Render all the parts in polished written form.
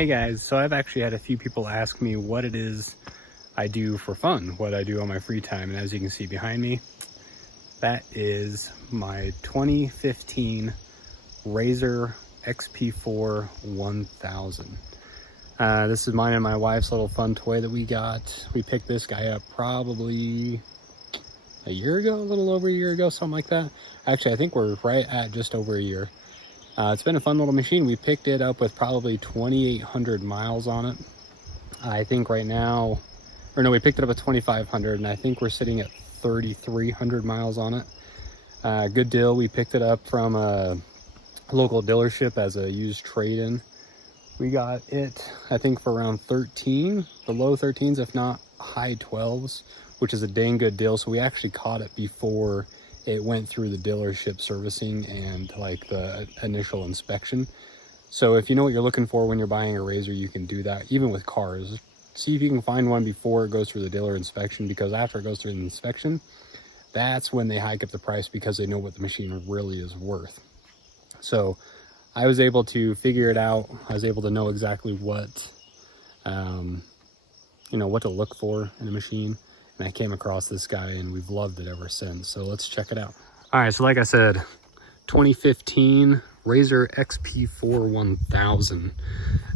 Hey guys, so I've actually had a few people ask me what it is I do for fun, what I do on my free time, and as you can see behind me, that is my 2015 RZR XP4 1000. This is mine and my wife's little fun toy that we got. We picked this guy up probably a year ago, a little over a year ago, something like that. Actually, I think we're right at just over a year. It's been a fun little machine. We picked it up with probably 2,800 miles on it. I think right now, or no, we picked it up at 2,500, and I think we're sitting at 3,300 miles on it. Good deal. We picked it up from a local dealership as a used trade-in. We got it, I think, for around 13, the low 13s, if not high 12s, which is a dang good deal. So we actually caught it before it went through the dealership servicing and like the initial inspection. So if you know what you're looking for when you're buying a RZR, you can do that even with cars. See if you can find one before it goes through the dealer inspection, because after it goes through the inspection, that's when they hike up the price because they know what the machine really is worth. So I was able to figure it out. I was able to know exactly what what to look for in a machine. And I came across this guy and we've loved it ever since. So let's check it out. All right, so like I said, 2015 RZR XP4 1000.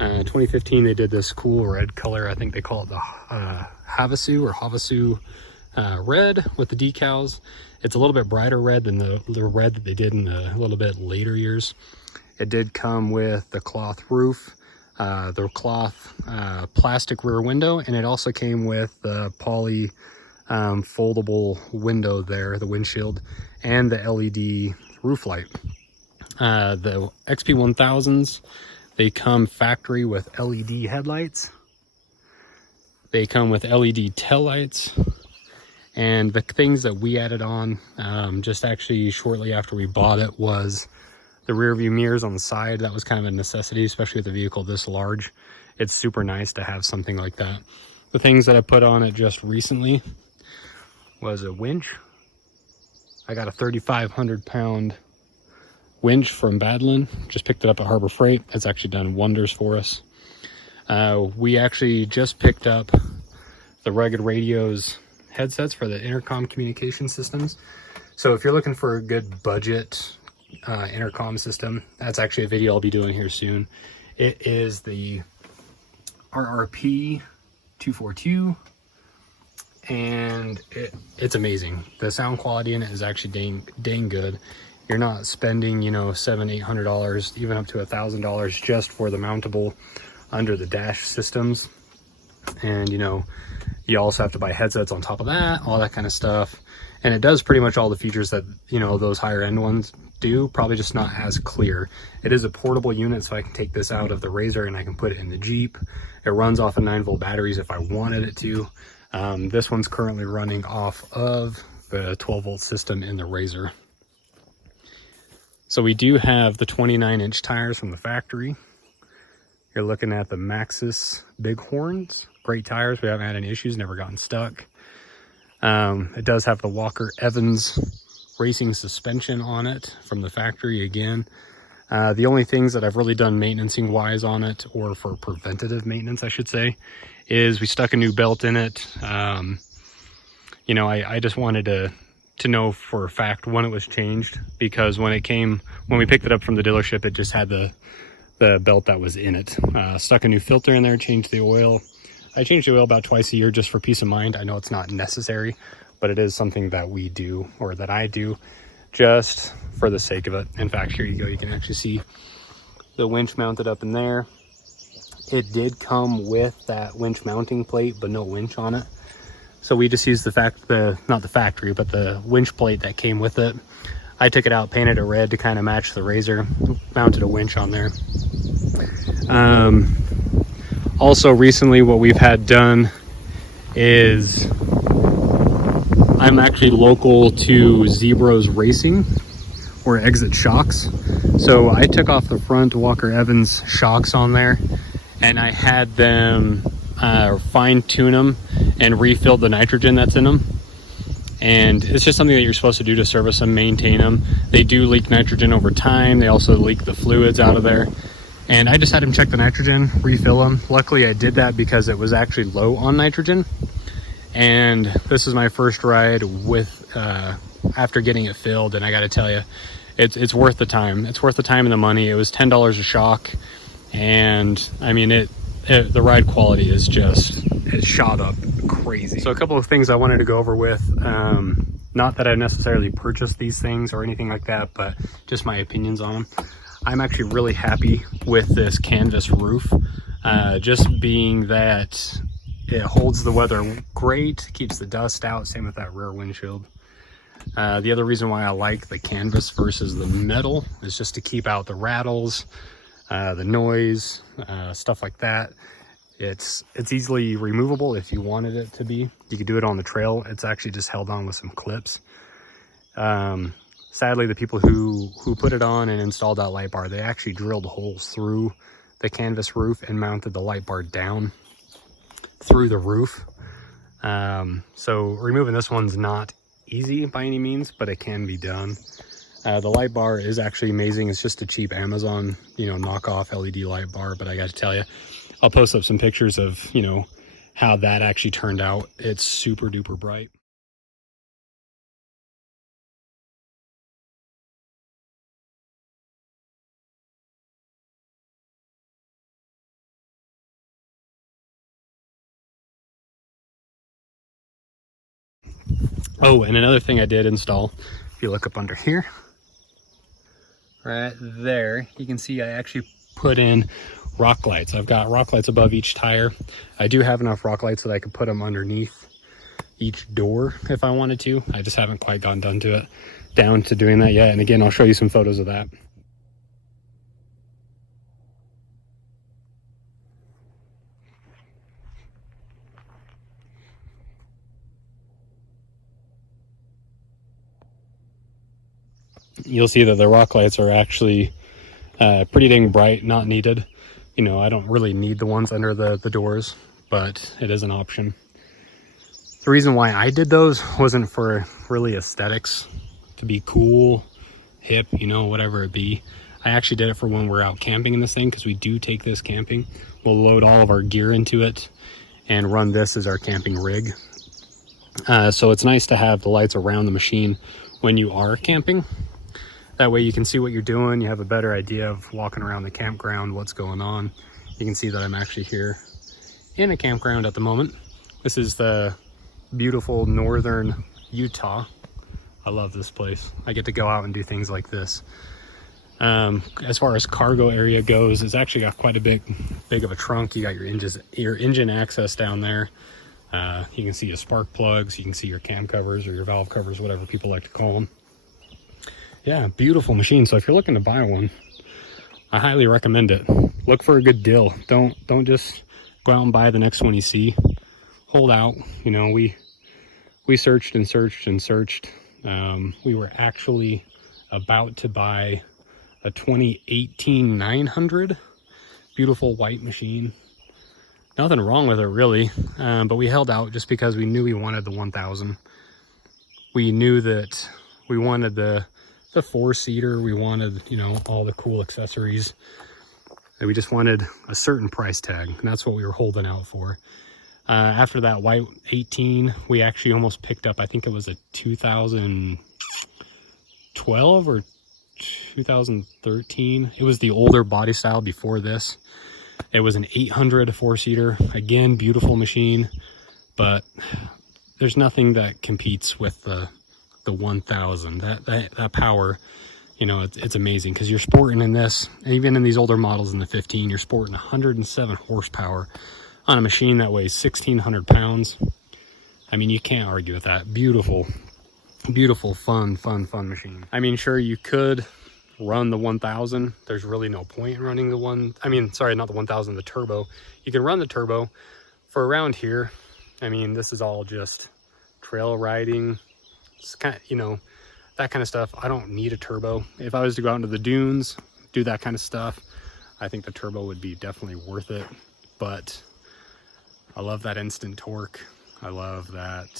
2015, they did this cool red color. I think they call it the Havasu red with the decals. It's a little bit brighter red than the red that they did in the little bit later years. It did come with the cloth roof, the cloth plastic rear window, and it also came with the poly foldable window there, the windshield, and the LED roof light. The XP1000s, they come factory with LED headlights. They come with LED tail lights. And the things that we added on just actually shortly after we bought it was the rear view mirrors on the side. That was kind of a necessity, especially with a vehicle this large. It's super nice to have something like that. The things that I put on it just recently was a winch. I got a 3,500 pound winch from Badland. Just picked it up at Harbor Freight. It's actually done wonders for us. We actually just picked up the Rugged Radios headsets for the intercom communication systems. So if you're looking for a good budget intercom system, that's actually a video I'll be doing here soon. It is the RRP 242, and it's amazing. The sound quality in it is actually dang good. You're not spending, $700-800, even up to $1,000 just for the mountable under the dash systems. And you also have to buy headsets on top of that, all that kind of stuff. And it does pretty much all the features that, those higher end ones do, probably just not as clear. It is a portable unit, so I can take this out of the RZR and I can put it in the Jeep. It runs off of 9-volt batteries if I wanted it to. This one's currently running off of the 12-volt system in the RZR. So we do have the 29-inch tires from the factory. You're looking at the Maxxis Bighorns. Great tires. We haven't had any issues, never gotten stuck. It does have the Walker Evans racing suspension on it from the factory again. The only things that I've really done maintenancing wise on it, or for preventative maintenance I should say, is we stuck a new belt in it. I just wanted to know for a fact when it was changed, because when we picked it up from the dealership, it just had the belt that was in it. Stuck a new filter in there, changed the oil. I change the oil about twice a year just for peace of mind. I know it's not necessary, but it is something that we do, or that I do, just for the sake of it. In fact, here you go. You can actually see the winch mounted up in there. It did come with that winch mounting plate, but no winch on it. So we just used not the factory, but the winch plate that came with it. I took it out, painted it red to kind of match the RZR, mounted a winch on there. Also recently what we've had done is, I'm actually local to Zebros Racing, or Exit Shocks. So I took off the front Walker Evans shocks on there, and I had them fine tune them and refill the nitrogen that's in them. And it's just something that you're supposed to do to service them, maintain them. They do leak nitrogen over time. They also leak the fluids out of there. And I just had him check the nitrogen, refill them. Luckily I did that because it was actually low on nitrogen. And this is my first ride with after getting it filled, and I gotta tell you, it's worth the time. It's worth the time and the money. It was $10 a shock, and I mean the ride quality is just, it shot up crazy. So a couple of things I wanted to go over with, not that I necessarily purchased these things or anything like that, but just my opinions on them. I'm actually really happy with this canvas roof, just being that it holds the weather great, keeps the dust out, same with that rear windshield. The other reason why I like the canvas versus the metal is just to keep out the rattles, the noise, stuff like that. It's easily removable if you wanted it to be. You could do it on the trail. It's actually just held on with some clips. Sadly, the people who put it on and installed that light bar, they actually drilled holes through the canvas roof and mounted the light bar down through the roof. So removing this one's not easy by any means, but it can be done. The light bar is actually amazing. It's just a cheap Amazon, knockoff LED light bar, but I got to tell you, I'll post up some pictures of, how that actually turned out. It's super duper bright. Oh, and another thing I did install, if you look up under here, right there, you can see I actually put in rock lights. I've got rock lights above each tire. I do have enough rock lights that I could put them underneath each door if I wanted to. I just haven't quite gotten down to doing that yet. And again, I'll show you some photos of that. You'll see that the rock lights are actually pretty dang bright, not needed. I don't really need the ones under the doors, but it is an option. The reason why I did those wasn't for really aesthetics, to be cool, hip, whatever it be. I actually did it for when we're out camping in this thing, because we do take this camping. We'll load all of our gear into it and run this as our camping rig. So it's nice to have the lights around the machine when you are camping. That way you can see what you're doing. You have a better idea of walking around the campground, what's going on. You can see that I'm actually here in a campground at the moment. This is the beautiful northern Utah. I love this place. I get to go out and do things like this. As far as cargo area goes, it's actually got quite a big of a trunk. You got your engine access down there. You can see your spark plugs. You can see your cam covers or your valve covers, whatever people like to call them. Yeah, beautiful machine. So if you're looking to buy one, I highly recommend it. Look for a good deal. Don't just go out and buy the next one you see. Hold out. We searched and searched and searched. We were actually about to buy a 2018 900. Beautiful white machine. Nothing wrong with it really, but we held out just because we knew we wanted the 1000. We knew that we wanted the 4-seater. We wanted, all the cool accessories. And we just wanted a certain price tag, and that's what we were holding out for. After that white 18, we actually almost picked up, I think it was a 2012 or 2013. It was the older body style before this. It was an 800 4-seater. Again, beautiful machine, but there's nothing that competes with the 1000. That power, it's amazing, because you're sporting in this, even in these older models in the 15, you're sporting 107 horsepower on a machine that weighs 1,600 pounds. I mean, you can't argue with that. Beautiful, fun machine. I mean, sure, you could run the 1000. There's really no point in running the not the 1000, the turbo. You can run the turbo for around here. I mean, this is all just trail riding. It's kind of, that kind of stuff. I don't need a turbo. If I was to go out into the dunes, do that kind of stuff, I think the turbo would be definitely worth it. But I love that instant torque. I love that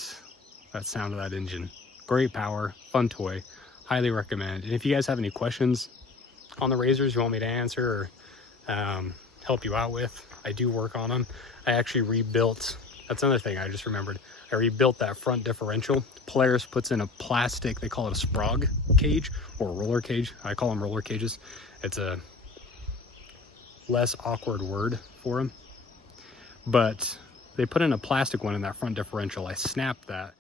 sound of that engine. Great power, fun toy. Highly recommend. And if you guys have any questions on the RZRs you want me to answer, or help you out with. I do work on them. I actually rebuilt, that's another thing I just remembered. I rebuilt that front differential. Polaris puts in a plastic, they call it a sprog cage or a roller cage. I call them roller cages. It's a less awkward word for them. But they put in a plastic one in that front differential. I snapped that.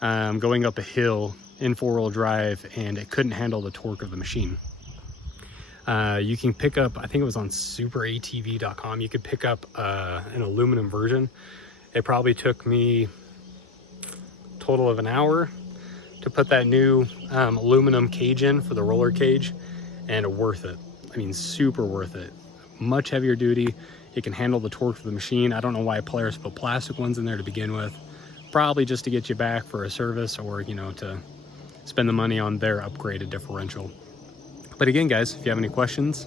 Going up a hill in 4-wheel drive, and it couldn't handle the torque of the machine. You can pick up, I think it was on superatv.com, you could pick up an aluminum version. It probably took me a total of an hour to put that new aluminum cage in for the roller cage, and worth it. I mean, super worth it. Much heavier duty. It can handle the torque of the machine. I don't know why Polaris put plastic ones in there to begin with. Probably just to get you back for a service, or, you know, to spend the money on their upgraded differential. But again, guys, if you have any questions,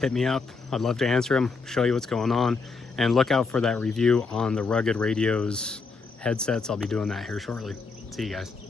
hit me up. I'd love to answer them, show you what's going on, and look out for that review on the Rugged Radios headsets. I'll be doing that here shortly. See you guys.